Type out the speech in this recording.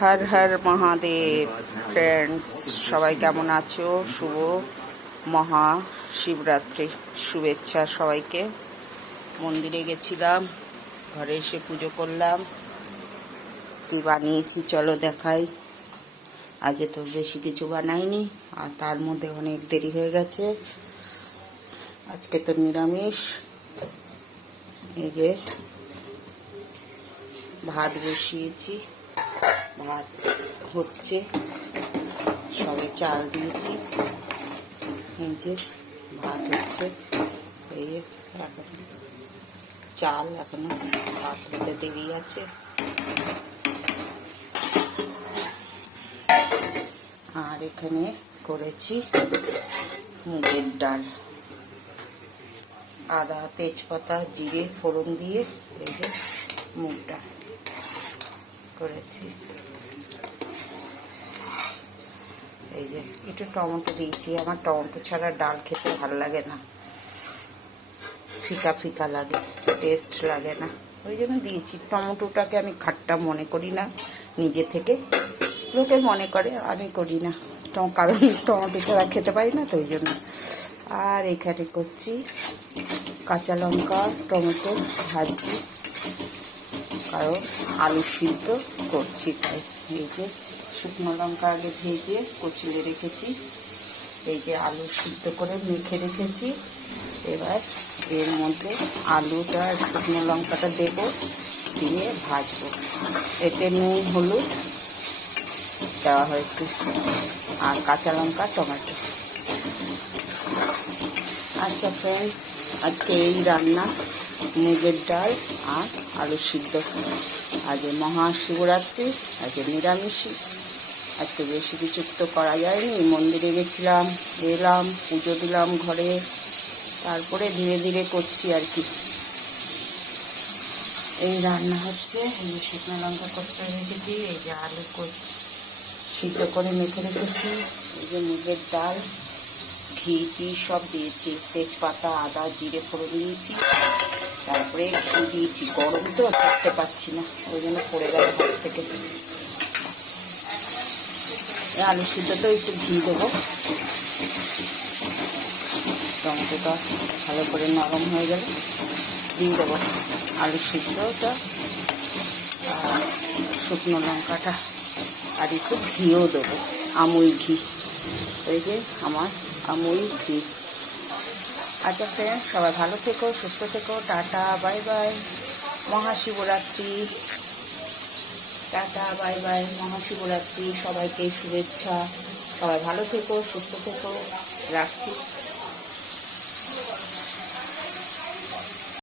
Har Har Mahadev. Friends, সবাই কেমন আছো? শুভ মহাশিবরাত্রি শুভেচ্ছা সবাইকে। মন্দিরে গেছিলাম, ঘরে এসে পুজো করলাম। কি বানিয়েছি চলো দেখাই। আজকে তো বেশি কিছু বানাইনি, আর তার মধ্যে অনেক দেরি হয়ে গেছে। আজকে তো নিরামিষ। এই যে ভাত বসিয়েছি, ভাত হচ্ছে, সবে চাল দিয়েছি। এই যে ভাত হচ্ছে, এই যে এখন চাল, এখনো ভাত হতে দেরি আছে। আর এখানে করেছি মুগের ডাল, আদা তেজপাতা জিরে ফোড়ন দিয়ে এই যে মুগ ডাল করেছি। এই যে একটু টমেটো দিয়েছি, আমার টমেটো ছাড়া ডাল খেতে ভালো লাগে না, ফিকা ফিকা লাগে, টেস্ট লাগে না, ওই জন্য দিয়েছি। টমেটোটাকে আমি খাট্টা মনে করি না নিজে থেকে, লোকে মনে করে, আমি করি না, কারণ টমেটো ছাড়া খেতে পারি না, তো ওই জন্য। আর এখানে করছি কাঁচা লঙ্কা টমেটো ভাজি, কারণ আলু সিদ্ধ করছি তাই। এই যে শুকনো লঙ্কা আগে ভেজে কচলে রেখেছি, এই যে আলু সিদ্ধ করে মেখে রেখেছি। এবার এর মধ্যে আলুটা শুকনো লঙ্কাটা দেব, দিয়ে ভাজবো। এতে নুন হলুদ দেওয়া হয়েছে, আর কাঁচা লঙ্কা টমেটো। আচ্ছা ফ্রেন্ডস, আজকে এই রান্না, মুগের ডাল আর আলু সিদ্ধ। আজকে মহাশিবরাত্রি, আজকে নিরামিষই। আজকে বেশি কিছু তো করা যায়নি, মন্দিরে গেছিলাম, এলাম, পুজো দিলাম ঘরে, তারপরে ধীরে ধীরে করছি আর কি। এই রান্না হচ্ছে, এই যে শুকনো লঙ্কা কষে রেখেছি, এই যে আলু সিদ্ধ করে মেখে রেখেছি, এই যে মুগের ডাল, ঘি টি সব দিয়েছি, তেজপাতা আদা জিরে ফোড়ন দিয়েছি, তারপরে ঘি দিয়েছি। গরম তো থাকতে পারছি না, ওই জন্য পড়ে গেল হাত থেকে। আলু সিদ্ধতেও একটু ঘি দেবো, টমেটোটা ভালো করে নরম হয়ে গেলে দিয়ে দেবো আলু সিদ্ধটা, আর শুকনো লঙ্কাটা, আর একটু ঘিও দেবো, আমুল ঘি। এই যে আমার আমুল ঘি। আচ্ছা ফ্রেন্ড, সবাই ভালো থেকো, সুস্থ থেকো, tata bye bye. Mahashivratri, tata bye bye, Mahashivratri, সবাইকে শুভেচ্ছা। সবাই ভালো থেকো, সুস্থ থেকো, রাখছি।